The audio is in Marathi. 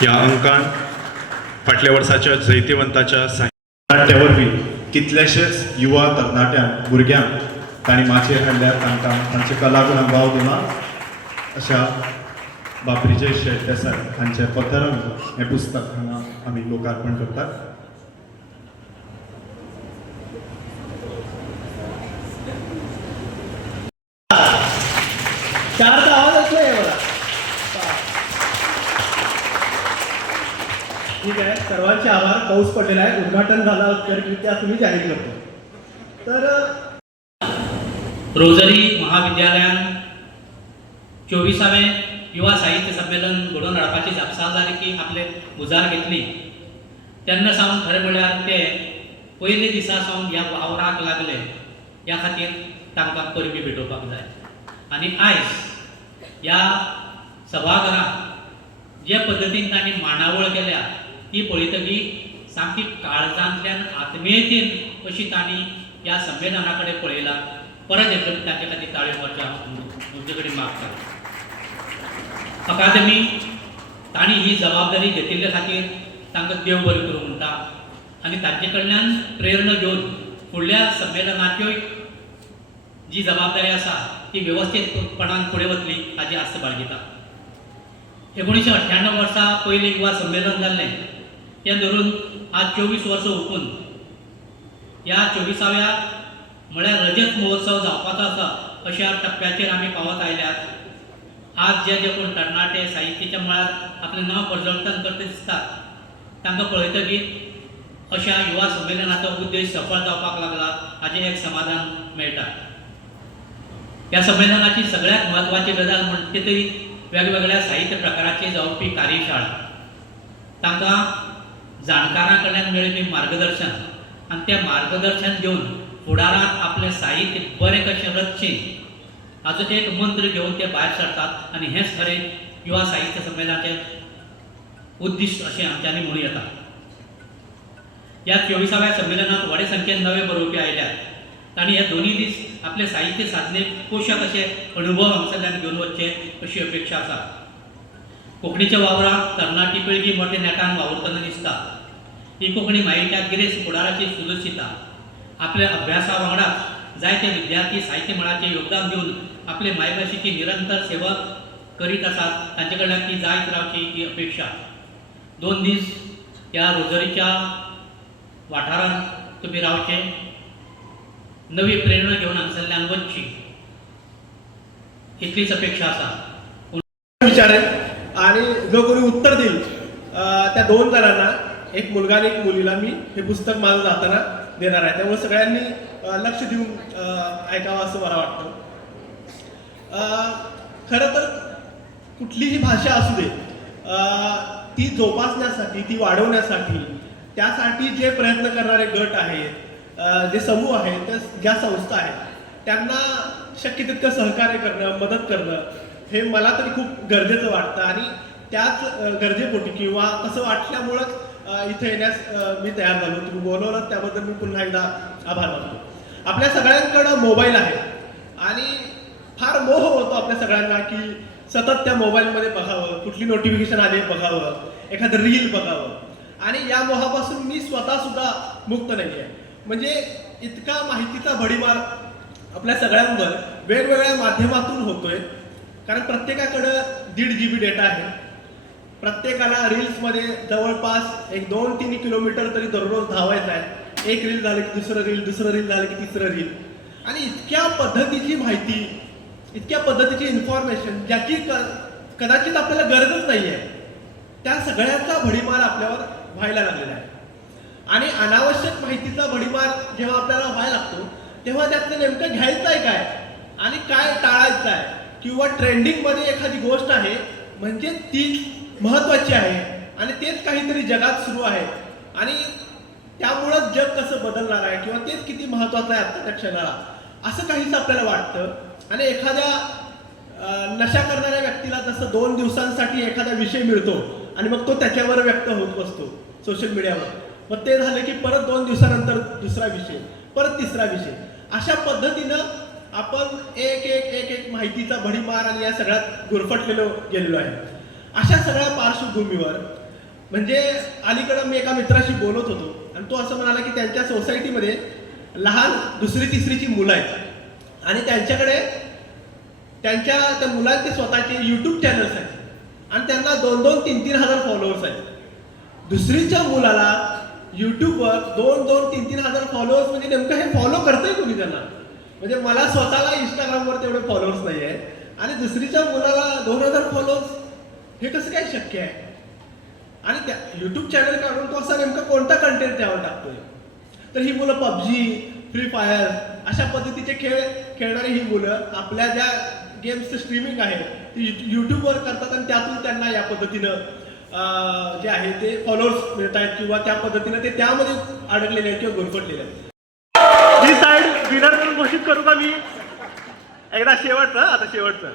ह्या अंकान फाटल्या वर्साच्या जैतिवंताच्या साहित्यावर बी कितलेशेच युवा तरणाट्यांक भुरग्यांक तांणी माचयेर हाडल्यार तांकां तांचे कलागुणांक वाव दिला अशा बापरीचे शेट देसाय हांचे पथरंग हें पुस्तक हांगा आमी लोकार्पण करतात. चारचा आवाज असला आहे मला. ठीक आहे, सर्वांचे आभार. पाऊस पडलेला आहे, उद्घाटन झालं औपचारिकरित्या तुम्ही जाहीर करतो. तर रोजरी महाविद्यालयान 24वें युवा साहित्य संमेलन घडोवन हाडपाची जापसालदारकी आपले मुजार घेतली तेन्ना सावन खरें म्हळ्यार ते पयले दिसा सावन ह्या वावराक लागले. ह्या खातीर तांकां परबी भेटोवपाक जाय. आनी आयज ह्या सभाघरांत जे पद्दतीन तांणी मांडावळ केल्या ती पळयतकीर सामकी काळजांतल्यान आत्मीयतेन अशी तांणी ह्या संमेलना कडेन पळयला. परत एकदा तांचे खातीर ताळयो मारच्यो तुमचे कडेन मागता. अकादमी तांणी ही जबाबदारी घेतिल्ले खातीर तांकां देव बरें करूं म्हणटा आनी तांचे कडल्यान प्रेरणा घेवन फुडल्या संमेलनाच्योय जी जबाबदारी आसा ती वेवस्थीतपणान फुडें वतली हाची आस्त बाळगिता. 1998 वर्सा पयलें युवा संमेलन जाल्लें तें धरून आज 24 वर्सां हुपून ह्या 24व्या म्हळ्यार रजत महोत्सव जावपाचो आसा अशा टप्प्याचेर आमी पावत आयल्यात. आज जे कोण तरणाटे साहित्याच्या मळार आपलें नांव प्रज्वलित करता दिसतात तांकां पळयतकीर अशा युवा संमेलनाचो उद्देश सफळ जावपाक लागला हाचें एक समाधान मेळटा. ह्या संमेलनाची सगळ्यात म्हत्वाची गजाल म्हणटे तरी वेगवेगळ्या साहित्य प्रकाराची जावपी कार्यशाळा, तांकां जाणकारां कडल्यान मेळपी मार्गदर्शन आनी तें मार्गदर्शन घेवन फुडाराक आपलें साहित्य बरें कशें रचचें हाचो एक मंत्र घेवन ते भायर सरतात आनी हेंच खरें युवा साहित्य संमेलनाचें उद्दिश्ट अशें आमच्यांनी म्हणूं येता. ह्या 24व्या संमेलनांत व्हडे संख्येन नवे बरोवपी आयल्यात. तांणी हे दोनूय दीस आपले साहित्य साधनेक पोशक अशे अनुभव हांगसरल्यान घेवन वचचे अशी अपेक्षा आसा. कोंकणीच्या वावरांत तरणाटी पिळगी मोठ्या नेटान वावुरतना दिसता. ही कोंकणी मायेच्या गिरेस्त फुडाराची सुलसिता आपल्या अभ्यासा वांगडाच जायते विद्यार्थी साहित्य मळाचें योगदान दिवन आपले मायभाशेची निरंतर सेवा करीत आसात. तांचे कडल्यान ती जायत रावची ही अपेक्षा. 2 दीस ह्या रोजरीच्या वाठारांत तुमी रावचे, नवी प्रेरणा घेवन हांगसरल्यान वचची इतलीच अपेक्षा आसा. विचारेल आणि जो कोणी उत्तर देईल त्या 2 जणांना, एक मुलगा आणि एक मुलीला, मी हे पुस्तक माझं जाताना देणार आहे. त्यामुळे सगळ्यांनी लक्ष देऊन ऐकावं असं मला वाटतं. खरं तर कुठलीही भाषा असू दे ती जोपासण्यासाठी, ती वाढवण्यासाठी, त्यासाठी जे प्रयत्न करणारे गट आहेत, जे समूह आहेत, ज्या संस्था आहेत, त्यांना शक्य तितकं सहकार्य करणं, मदत करणं हे मला तरी खूप गरजेचं वाटतं. आणि त्याच गरजेपोटी किंवा तसं वाटल्यामुळंच इथे येण्यास मी तयार झालो. तुम्ही बोलवलं त्याबद्दल मी पुन्हा एकदा आभार मानतो. आपल्या सगळ्यांकडं मोबाईल आहे आणि फार मोह होतो आपल्या सगळ्यांना की सतत त्या मोबाईलमध्ये बघावं, कुठली नोटिफिकेशन आली बघावं, एखादं रील बघावं. आणि या मोहापासून मी स्वतःसुद्धा मुक्त नाही आहे. म्हणजे इतका माहितीचा भडीमार आपल्या सगळ्यांवर वेगवेगळ्या माध्यमातून होतोय. कारण प्रत्येकाकडं 1.5 GB डेटा आहे. प्रत्येकाला रील्समध्ये जवळपास 1-2-3 किलोमीटर तरी दररोज धावायचं आहे. एक रील झालं की दुसरं रील, दुसरं रील झालं की तिसरं रील. आणि इतक्या पद्धतीची माहिती, इतक्या पद्धतीची इन्फॉर्मेशन ज्याची कदाचित आपल्याला गरजच नाही आहे, त्या सगळ्यांचा भडीमार आपल्यावर व्हायला लागलेला आहे. आणि अनावश्यक माहितीचा भडीमार जेव्हा आपल्याला व्हायला लागतो तेव्हा त्यातलं नेमकं घ्यायचं आहे काय आणि काय टाळायचं आहे, किंवा ट्रेंडिंगमध्ये एखादी गोष्ट आहे म्हणजे ती महत्त्वाची आहे आणि तेच काहीतरी जगात सुरू आहे आणि त्यामुळंच जग कसं बदलणार आहे किंवा तेच किती महत्त्वाचं आहे आत्ताच्या क्षणाला, असं काहीच आपल्याला वाटतं. आणि एखाद्या नशा करणाऱ्या व्यक्तीला जसं 2 दिवसांसाठी एखादा विषय मिळतो आणि मग तो त्याच्यावर व्यक्त होत बसतो सोशल मीडियावर, मग ते झालं की परत 2 दिवसानंतर दुसरा विषय, परत तिसरा विषय. अशा पद्धतीनं आपण एक माहितीचा भडीमार आणि या सगळ्यात गुरफटलेलो गेलेलो आहे. अशा सगळ्या पार्श्वभूमीवर म्हणजे अलीकडं मी एका मित्राशी बोलत होतो आणि तो असं म्हणाला की त्यांच्या सोसायटीमध्ये लहान 2री 3रीची मुलं आहेत आणि त्यांच्याकडे त्या मुलांचे स्वतःचे यूट्यूब चॅनल्स आहेत आणि त्यांना 2-2, 3-3 हजार फॉलोअर्स आहेत. 2रीच्या मुलाला यूट्यूबवर 2-2, 3-3 हजार फॉलोअर्स म्हणजे नेमकं हे फॉलो करतंय कोणी त्यांना? म्हणजे मला स्वतःला इंस्टाग्रामवर तेवढे फॉलोअर्स नाही आहेत आणि 2रीच्या मुलाला 2000 फॉलोअर्स, हे कसं काय शक्य आहे? आणि त्या यूट्यूब चॅनल काढून तो असा नेमका कोणता कंटेंट त्यावर टाकतोय? तर ही मुलं पबजी, फ्री फायर अशा पद्धतीचे खेळ खेळणारी ही मुलं आपल्या ज्या गेम्सचं स्ट्रीमिंग आहे ती यूट्यूबवर करतात आणि त्यातून त्यांना या पद्धतीनं जे आहे ते फॉलोअर्स मिळत आहेत किंवा त्या पद्धतीनं ते त्यामध्ये अडकलेले आहेत किंवा गुरफटलेले आहेत. ही साईड विनर म्हणून घोषित करू का मी? एकदा शेवटचं, आता शेवटचं